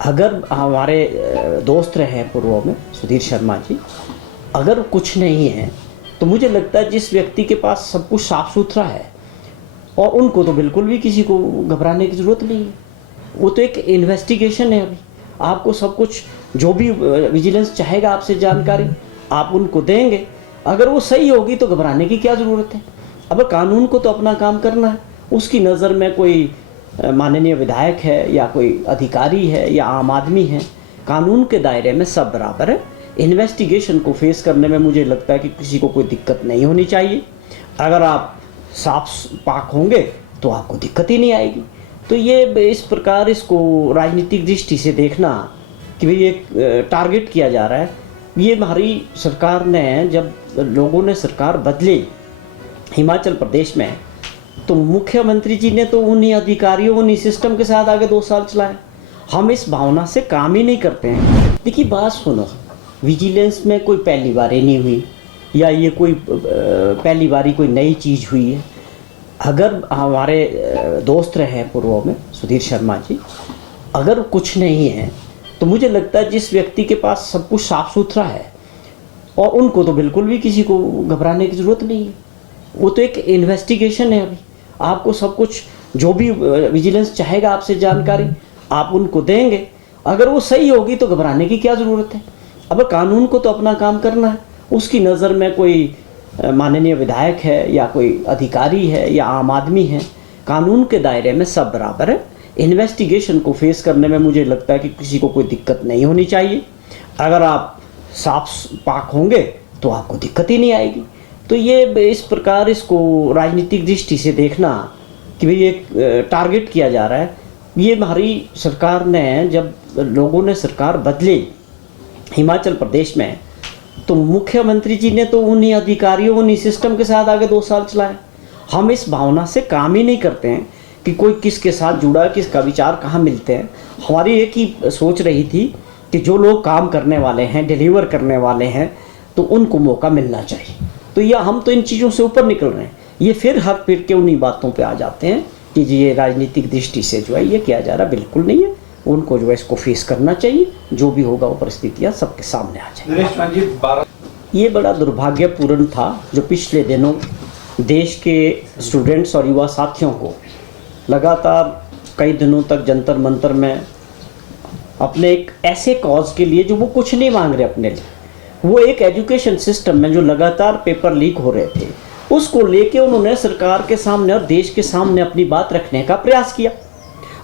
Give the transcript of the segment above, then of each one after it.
अगर हमारे दोस्त रहे पूर्व में सुधीर शर्मा जी, अगर कुछ नहीं है तो मुझे लगता है जिस व्यक्ति के पास सब कुछ साफ सुथरा है और उनको तो बिल्कुल भी किसी को घबराने की ज़रूरत नहीं है। वो तो एक इन्वेस्टिगेशन है। अभी आपको सब कुछ जो भी विजिलेंस चाहेगा आपसे जानकारी आप उनको देंगे। अगर वो सही होगी तो घबराने की क्या ज़रूरत है। अब कानून को तो अपना काम करना है। उसकी नज़र में कोई माननीय विधायक है या कोई अधिकारी है या आम आदमी है, कानून के दायरे में सब बराबर है। इन्वेस्टिगेशन को फेस करने में मुझे लगता है कि किसी को कोई दिक्कत नहीं होनी चाहिए। अगर आप साफ पाक होंगे तो आपको दिक्कत ही नहीं आएगी। तो ये इस प्रकार इसको राजनीतिक दृष्टि से देखना कि भाई एक टारगेट किया जा रहा है, ये हमारी सरकार ने, जब लोगों ने सरकार बदली हिमाचल प्रदेश में, तो मुख्यमंत्री जी ने तो उन्हीं अधिकारियों उन्हीं सिस्टम के साथ आगे 2 साल चलाए। हम इस भावना से काम ही नहीं करते हैं। देखिए बात सुनो, विजिलेंस में कोई पहली बारी नहीं हुई या ये कोई पहली बारी कोई नई चीज़ हुई है। अगर हमारे दोस्त रहे पूर्व में सुधीर शर्मा जी, अगर कुछ नहीं है तो मुझे लगता है जिस व्यक्ति के पास सब कुछ साफ सुथरा है और उनको तो बिल्कुल भी किसी को घबराने की ज़रूरत नहीं है। वो तो एक इन्वेस्टिगेशन है। अभी आपको सब कुछ जो भी विजिलेंस चाहेगा आपसे जानकारी आप उनको देंगे। अगर वो सही होगी तो घबराने की क्या ज़रूरत है। अब कानून को तो अपना काम करना है। उसकी नज़र में कोई माननीय विधायक है या कोई अधिकारी है या आम आदमी है, कानून के दायरे में सब बराबर है। इन्वेस्टिगेशन को फेस करने में मुझे लगता है कि किसी को कोई दिक्कत नहीं होनी चाहिए। अगर आप साफ पाक होंगे तो आपको दिक्कत ही नहीं आएगी। तो ये इस प्रकार इसको राजनीतिक दृष्टि से देखना कि भाई एक टारगेट किया जा रहा है, ये हमारी सरकार ने, जब लोगों ने सरकार बदली हिमाचल प्रदेश में, तो मुख्यमंत्री जी ने तो उन्हीं अधिकारियों उन्हीं सिस्टम के साथ आगे 2 साल चलाए। हम इस भावना से काम ही नहीं करते हैं कि कोई किसके साथ जुड़ा है, किसका विचार कहाँ मिलते हैं। हमारी एक ही सोच रही थी कि जो लोग काम करने वाले हैं, डिलीवर करने वाले हैं, तो उनको मौका मिलना चाहिए। तो यह हम तो इन चीज़ों से ऊपर निकल रहे हैं। ये फिर हक फिर के उन्हीं बातों पे आ जाते हैं कि जी ये राजनीतिक दृष्टि से जो है ये किया जा रहा, बिल्कुल नहीं है। उनको जो है इसको फेस करना चाहिए। जो भी होगा वो परिस्थितियाँ सबके सामने आ जाएंगी। ये बड़ा दुर्भाग्यपूर्ण था जो पिछले दिनों देश के स्टूडेंट्स और युवा साथियों को लगातार कई दिनों तक जंतर मंतर में अपने एक ऐसे कॉज के लिए जो वो कुछ नहीं मांग रहे अपने लिए, वो एक एजुकेशन सिस्टम में जो लगातार पेपर लीक हो रहे थे, उसको लेके उन्होंने सरकार के सामने और देश के सामने अपनी बात रखने का प्रयास किया।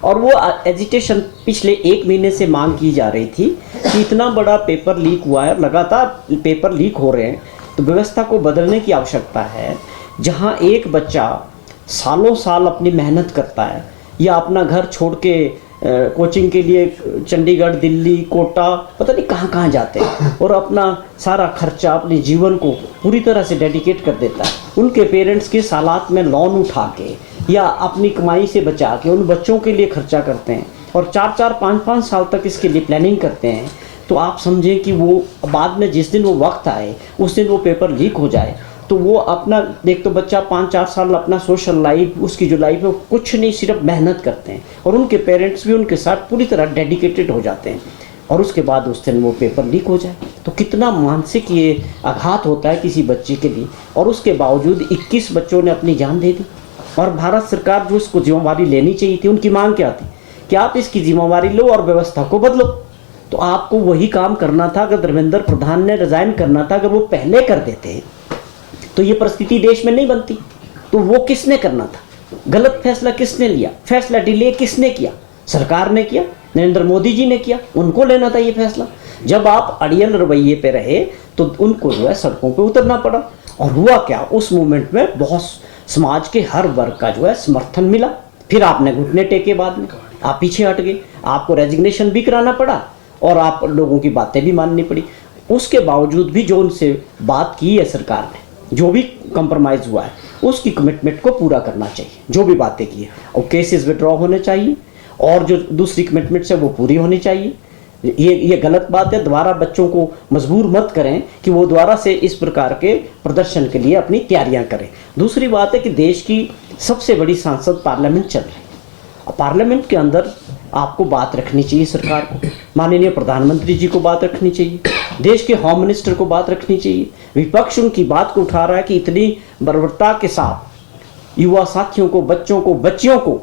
और वो एजिटेशन पिछले 1 महीने से मांग की जा रही थी कि इतना बड़ा पेपर लीक हुआ है, लगातार पेपर लीक हो रहे हैं, तो व्यवस्था को बदलने की आवश्यकता है। जहां एक बच्चा सालों साल अपनी मेहनत करता है या अपना घर छोड़ के कोचिंग के लिए चंडीगढ़, दिल्ली, कोटा, पता नहीं कहाँ कहाँ जाते हैं और अपना सारा खर्चा अपने जीवन को पूरी तरह से डेडिकेट कर देता है। उनके पेरेंट्स के सालात में लोन उठा के या अपनी कमाई से बचा के उन बच्चों के लिए खर्चा करते हैं और 4-4, 5-5 साल तक इसके लिए प्लानिंग करते हैं। तो आप समझें कि वो बाद में जिस दिन वो वक्त आए उस दिन वो पेपर लीक हो जाए, तो वो अपना देख, तो बच्चा 5-4 साल अपना सोशल लाइफ, उसकी जो लाइफ है, वो कुछ नहीं, सिर्फ मेहनत करते हैं और उनके पेरेंट्स भी उनके साथ पूरी तरह डेडिकेटेड हो जाते हैं। और उसके बाद उस दिन वो पेपर लीक हो जाए तो कितना मानसिक ये आघात होता है किसी बच्चे के लिए। और उसके बावजूद 21 बच्चों ने अपनी जान दे दी। और भारत सरकार जो इसको जिम्मेवारी लेनी चाहिए थी, उनकी मांग क्या थी कि आप इसकी जिम्मेवारी लो और व्यवस्था को बदलो। तो आपको वही काम करना था। अगर धर्मेंद्र प्रधान ने रिजाइन करना था, अगर वो पहले कर देते तो ये परिस्थिति देश में नहीं बनती। तो वो किसने करना था? गलत फैसला किसने लिया? फैसला डिले किसने किया? सरकार ने किया, नरेंद्र मोदी जी ने किया। उनको लेना था ये फैसला। जब आप अड़ियल रवैये पे रहे तो उनको जो है सड़कों पे उतरना पड़ा। और हुआ क्या, उस मूवमेंट में बहुत समाज के हर वर्ग का जो है समर्थन मिला। फिर आपने घुटने टेके, बाद में आप पीछे हट गए, आपको रेजिग्नेशन भी कराना पड़ा और आप लोगों की बातें भी माननी पड़ी। उसके बावजूद भी जो उनसे बात की है सरकार ने, जो भी कंप्रोमाइज़ हुआ है, उसकी कमिटमेंट को पूरा करना चाहिए। जो भी बातें की है, और केसेस विड्रॉ होने चाहिए और जो दूसरी कमिटमेंट्स है वो पूरी होनी चाहिए। ये गलत बात है। दोबारा बच्चों को मजबूर मत करें कि वो दोबारा से इस प्रकार के प्रदर्शन के लिए अपनी तैयारियां करें। दूसरी बात है कि देश की सबसे बड़ी संसद पार्लियामेंट चल रही है। पार्लियामेंट के अंदर आपको बात रखनी चाहिए, सरकार को, माननीय प्रधानमंत्री जी को बात रखनी चाहिए, देश के होम मिनिस्टर को बात रखनी चाहिए। विपक्ष उनकी बात को उठा रहा है कि इतनी बर्बरता के साथ युवा साथियों को, बच्चों को, बच्चियों को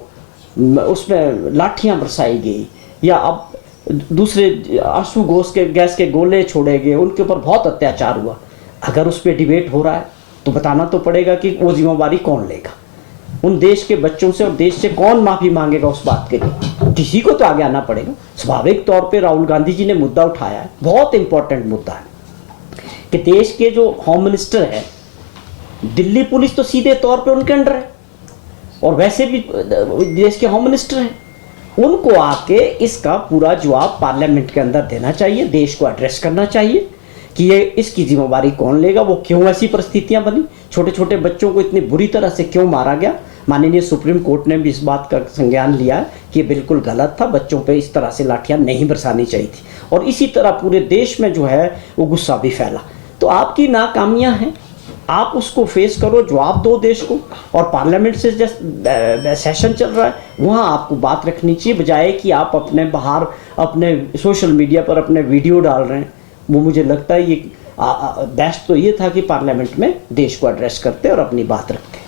उसमें लाठियां बरसाई गई, या अब दूसरे आंसू गैस के गोले छोड़े गए, उनके ऊपर बहुत अत्याचार हुआ। अगर उस पर डिबेट हो रहा है तो बताना तो पड़ेगा कि वो जिम्मेवारी कौन लेगा, उन देश के बच्चों से और देश से कौन माफी मांगेगा उस बात के लिए, किसी को तो आगे आना पड़ेगा। स्वाभाविक तौर पे राहुल गांधी जी ने मुद्दा उठाया है, बहुत इंपॉर्टेंट मुद्दा है कि देश के जो होम मिनिस्टर है, दिल्ली पुलिस तो सीधे तौर पे उनके अंडर है और वैसे भी देश के होम मिनिस्टर हैं, उनको आके इसका पूरा जवाब पार्लियामेंट के अंदर देना चाहिए, देश को एड्रेस करना चाहिए कि ये इसकी जिम्मेवारी कौन लेगा, वो क्यों ऐसी परिस्थितियां बनी, छोटे छोटे बच्चों को इतनी बुरी तरह से क्यों मारा गया। माननीय सुप्रीम कोर्ट ने भी इस बात का संज्ञान लिया है कि ये बिल्कुल गलत था, बच्चों पे इस तरह से लाठियां नहीं बरसानी चाहिए थी, और इसी तरह पूरे देश में जो है वो गुस्सा भी फैला। तो आपकी नाकामियां हैं, आप उसको फेस करो, जवाब दो देश को, और पार्लियामेंट से सेशन चल रहा है वहाँ आपको बात रखनी चाहिए, बजाय कि आप अपने बाहर अपने सोशल मीडिया पर अपने वीडियो डाल रहे हैं। वो मुझे लगता है ये बेस्ट तो ये था कि पार्लियामेंट में देश को एड्रेस करते और अपनी बात रखते।